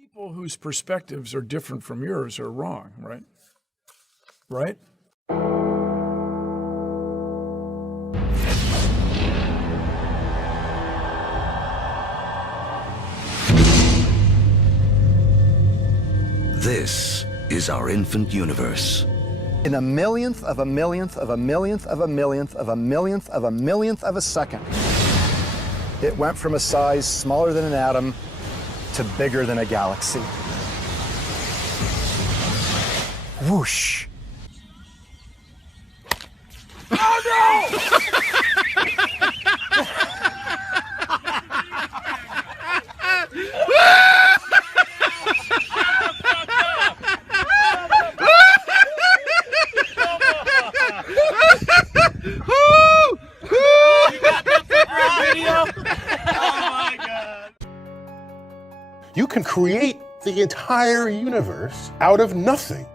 People whose perspectives are different from yours are wrong, right? Right? This is our infant universe. In a millionth of a millionth of a millionth of a millionth of a millionth of a millionth of a second, it went from a size smaller than an atom to bigger than a galaxy. Whoosh. Oh no! You can create the entire universe out of nothing.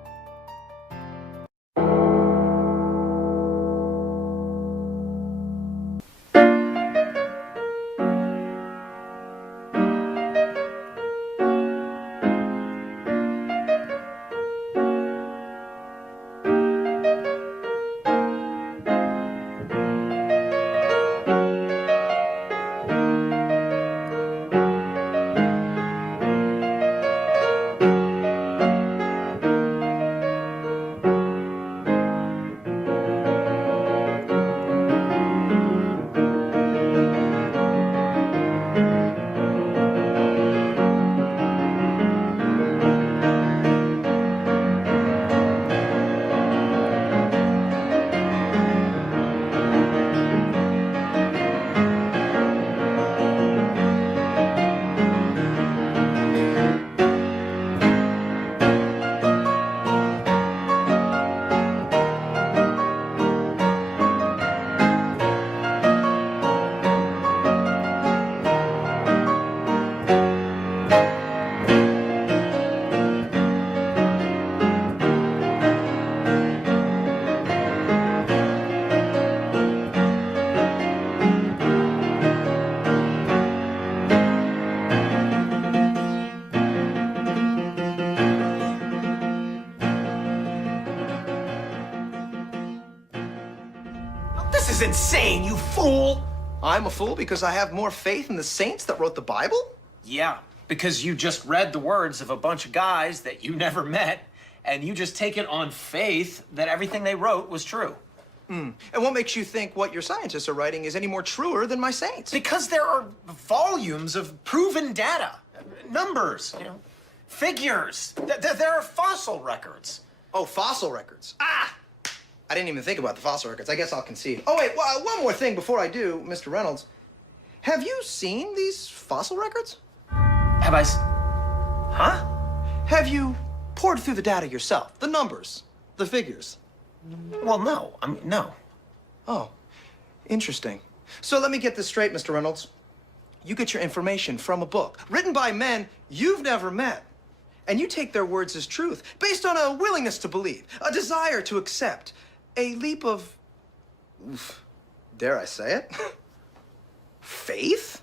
This is insane, you fool! I'm a fool because I have more faith in the saints that wrote the Bible? Yeah, because you just read the words of a bunch of guys that you never met, and you just take it on faith that everything they wrote was true. And what makes you think what your scientists are writing is any more truer than my saints? Because there are volumes of proven data, numbers, figures. There are fossil records. Oh, fossil records. I didn't even think about the fossil records. I guess I'll concede. Oh, wait, one more thing before I do, Mr. Reynolds. Have you seen these fossil records? Have I Huh? Have you poured through the data yourself? The numbers, the figures? Well, no. I mean, no. Oh, interesting. So let me get this straight, Mr. Reynolds. You get your information from a book written by men you've never met. And you take their words as truth, based on a willingness to believe, a desire to accept, a leap of, dare I say it, faith?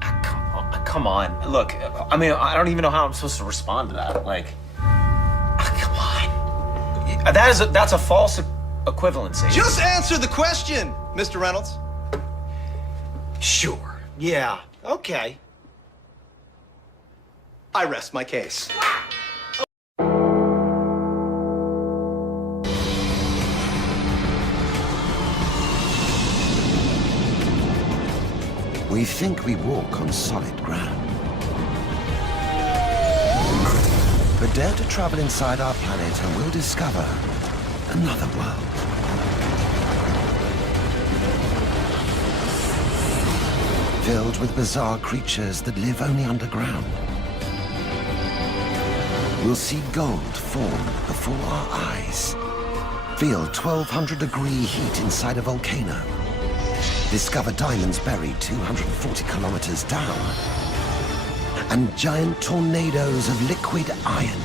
Come on. Look, I mean, I don't even know how I'm supposed to respond to that. Like, come on. That's a false equivalency. Just answer the question, Mr. Reynolds. Sure. Yeah. Okay. I rest my case. We think we walk on solid ground. But dare to travel inside our planet and we'll discover another world. Filled with bizarre creatures that live only underground. We'll see gold form before our eyes. Feel 1,200-degree heat inside a volcano. Discover diamonds buried 240 kilometers down. And giant tornadoes of liquid iron.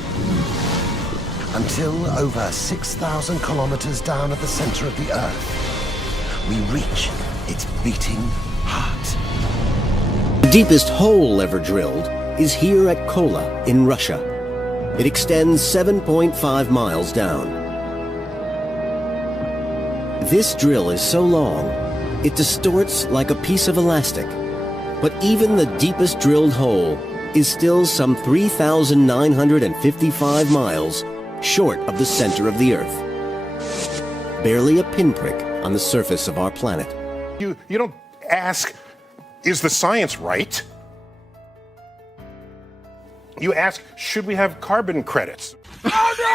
Until over 6,000 kilometers down at the center of the Earth, we reach its beating heart. The deepest hole ever drilled is here at Kola in Russia. It extends 7.5 miles down. This drill is so long, it distorts like a piece of elastic. But even the deepest drilled hole is still some 3,955 miles short of the center of the Earth. Barely a pinprick on the surface of our planet. You don't ask, is the science right? You ask, should we have carbon credits? Oh no!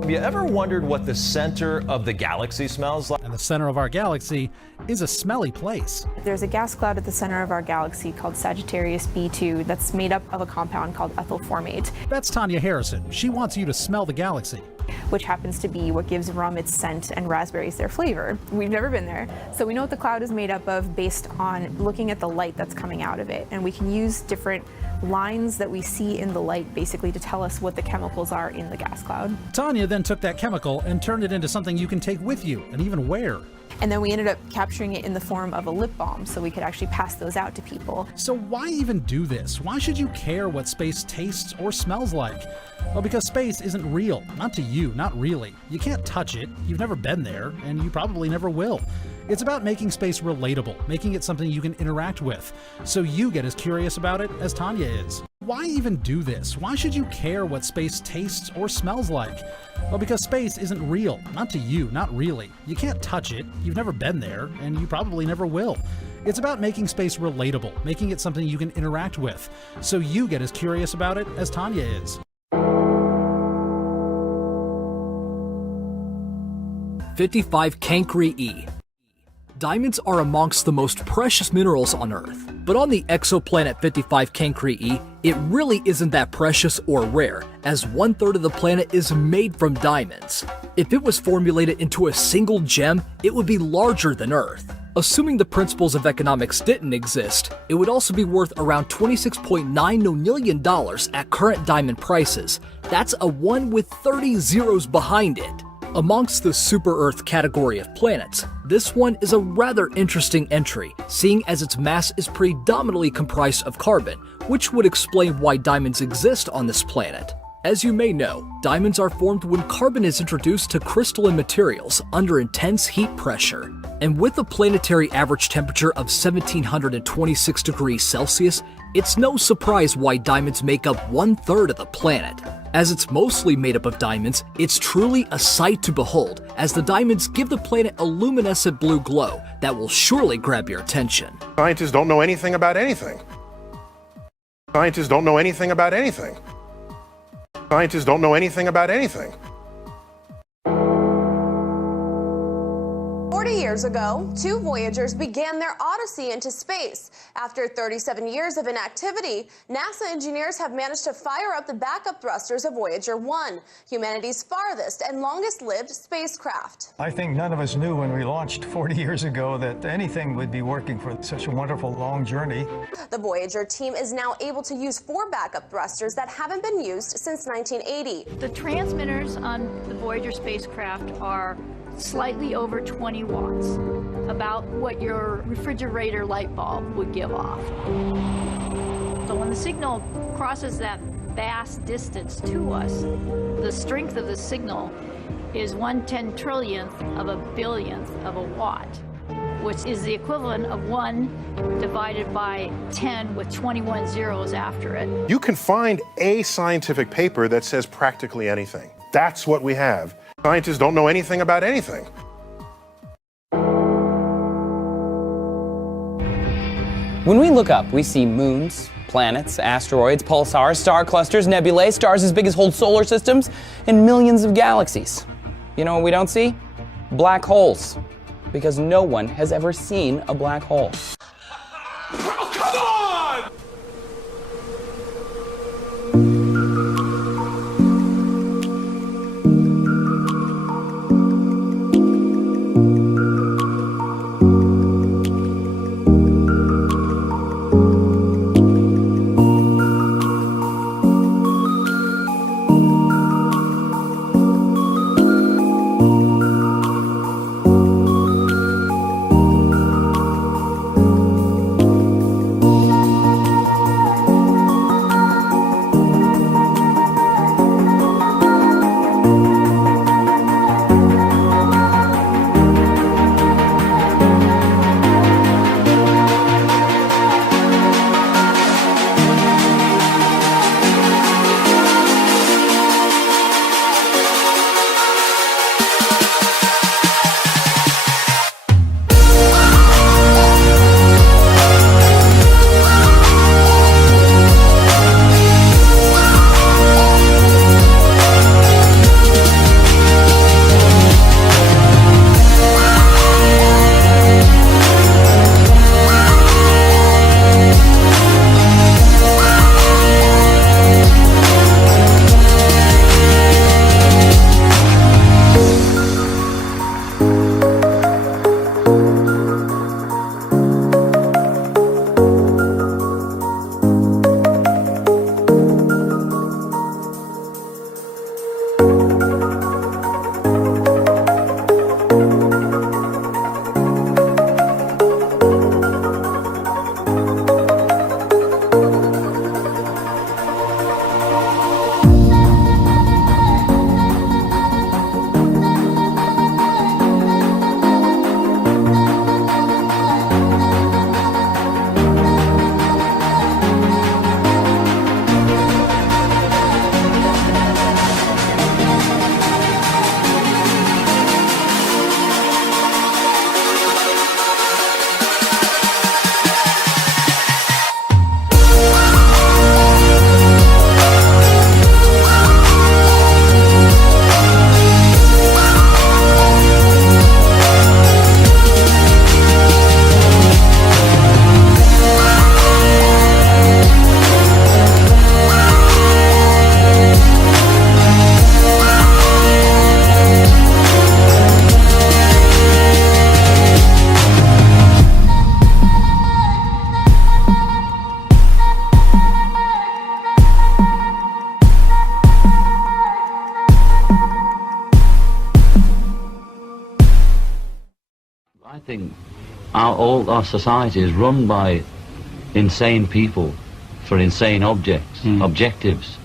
Have you ever wondered what the center of the galaxy smells like? And the center of our galaxy is a smelly place. There's a gas cloud at the center of our galaxy called Sagittarius B2 that's made up of a compound called ethyl formate. That's Tanya Harrison. She wants you to smell the galaxy. Which happens to be what gives rum its scent and raspberries their flavor. We've never been there, so we know what the cloud is made up of based on looking at the light that's coming out of it. And we can use different lines that we see in the light basically to tell us what the chemicals are in the gas cloud. Tanya then took that chemical and turned it into something you can take with you and even wear. And then we ended up capturing it in the form of a lip balm so we could actually pass those out to people. So why even do this? Why should you care what space tastes or smells like? Well, because space isn't real. Not to you, not really. You can't touch it, you've never been there, and you probably never will. It's about making space relatable, making it something you can interact with, so you get as curious about it as Tanya is. Why even do this? Why should you care what space tastes or smells like? Well, because space isn't real. Not to you, not really. You can't touch it, you've never been there, and you probably never will. It's about making space relatable, making it something you can interact with, so you get as curious about it as Tanya is. 55 Cancri E. Diamonds are amongst the most precious minerals on Earth, but on the exoplanet 55 Cancri E, it really isn't that precious or rare, as 1/3 of the planet is made from diamonds. If it was formulated into a single gem, it would be larger than Earth. Assuming the principles of economics didn't exist, it would also be worth around $26.9 million at current diamond prices. That's a 1 with 30 zeros behind it. Amongst the super-Earth category of planets, this one is a rather interesting entry, seeing as its mass is predominantly comprised of carbon, which would explain why diamonds exist on this planet. As you may know, diamonds are formed when carbon is introduced to crystalline materials under intense heat pressure. And with a planetary average temperature of 1726 degrees Celsius, it's no surprise why diamonds make up 1/3 of the planet. As it's mostly made up of diamonds, it's truly a sight to behold, as the diamonds give the planet a luminescent blue glow that will surely grab your attention. Scientists don't know anything about anything. Scientists don't know anything about anything. Scientists don't know anything about anything. 40 years ago, 2 Voyagers began their odyssey into space. After 37 years of inactivity, NASA engineers have managed to fire up the backup thrusters of Voyager 1, humanity's farthest and longest-lived spacecraft. I think none of us knew when we launched 40 years ago that anything would be working for such a wonderful long journey. The Voyager team is now able to use 4 backup thrusters that haven't been used since 1980. The transmitters on the Voyager spacecraft are slightly over 20 watts, about what your refrigerator light bulb would give off. So when the signal crosses that vast distance to us, the strength of the signal is 1/10 trillionth of a billionth of a watt, which is the equivalent of 1 divided by 10 with 21 zeros after it. You can find a scientific paper that says practically anything. That's what we have. Scientists don't know anything about anything. When we look up, we see moons, planets, asteroids, pulsars, star clusters, nebulae, stars as big as whole solar systems, and millions of galaxies. You know what we don't see? Black holes. Because no one has ever seen a black hole. Oh, come on! I think all our society is run by insane people for insane objectives.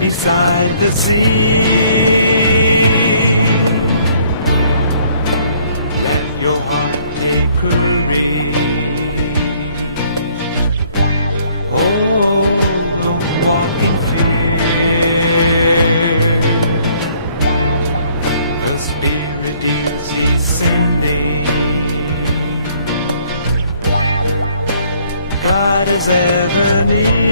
Beside the sea, let your heart take free. Oh, don't walk in fear. The Spirit is descending. God is ever near.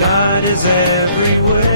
God is everywhere.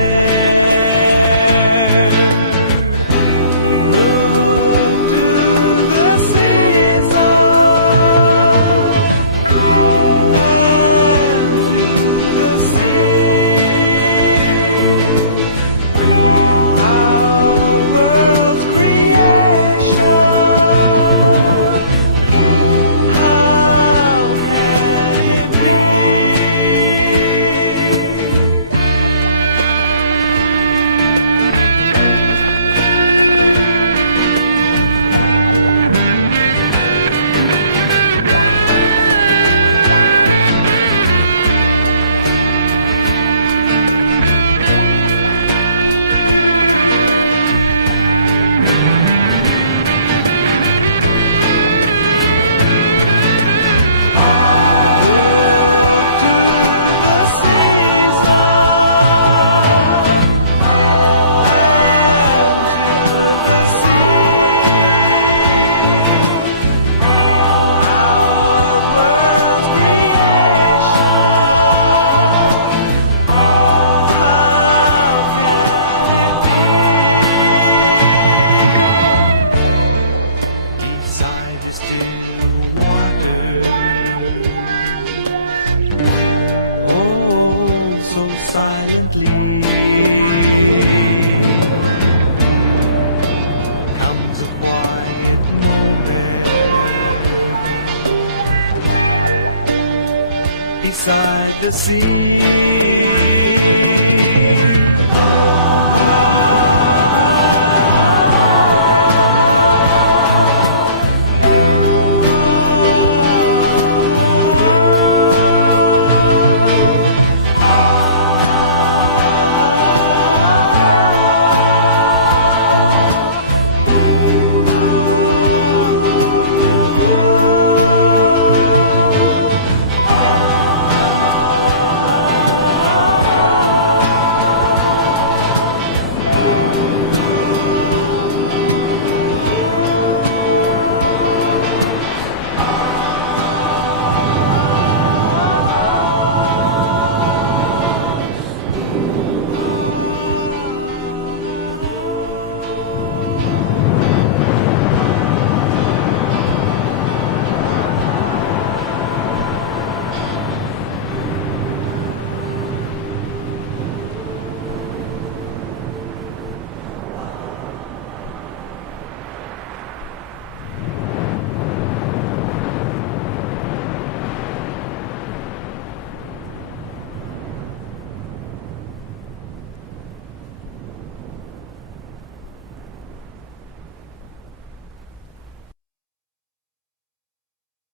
Beside the sea.